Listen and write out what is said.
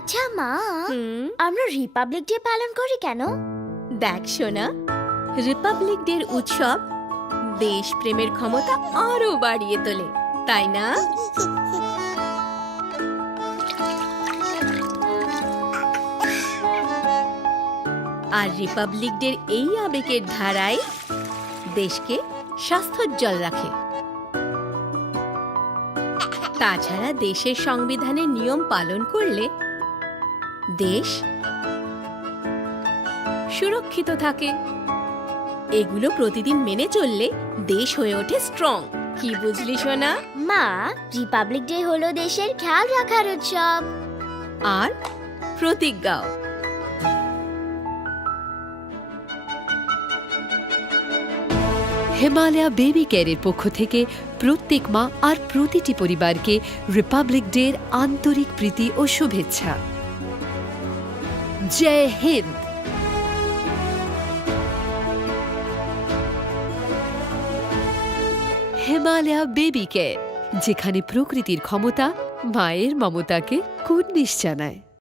আচ্ছা মা, আমরা রিপাবলিক ডে পালন করি কেন? দেখ সোনা, রিপাবলিক ডের উৎসব দেশপ্রেমের ক্ষমতা আরো বাড়িয়ে তোলে, তাই না? আর রিপাবলিক ডের এই আবেগের ধারায় দেশকে স্বাস্থ্যোজ্জ্বল রাখে। তাছাড়া দেশের সংবিধানের নিয়ম পালন করলে দেশ সুরক্ষিত থাকে। এগুলো প্রতিদিন মেনে চললে দেশ হয়ে ওঠে স্ট্রং। কি বুঝলি সোনা? মা, রিপাবলিক ডে হলো দেশের খেয়াল রাখার উৎসব। আর প্রতিজ্ঞাও। হিমালয়া বেবি কেয়ারের পক্ষ থেকে প্রত্যেক মা আর প্রতিটি পরিবারকে রিপাবলিক ডের আন্তরিক প্রীতি ও শুভেচ্ছা। জয় হিন্দ। হিমালয়া বেবি কেয়ার, যেখানে প্রকৃতির ক্ষমতা মায়ের মমতাকে কুর্নিশ জানায়।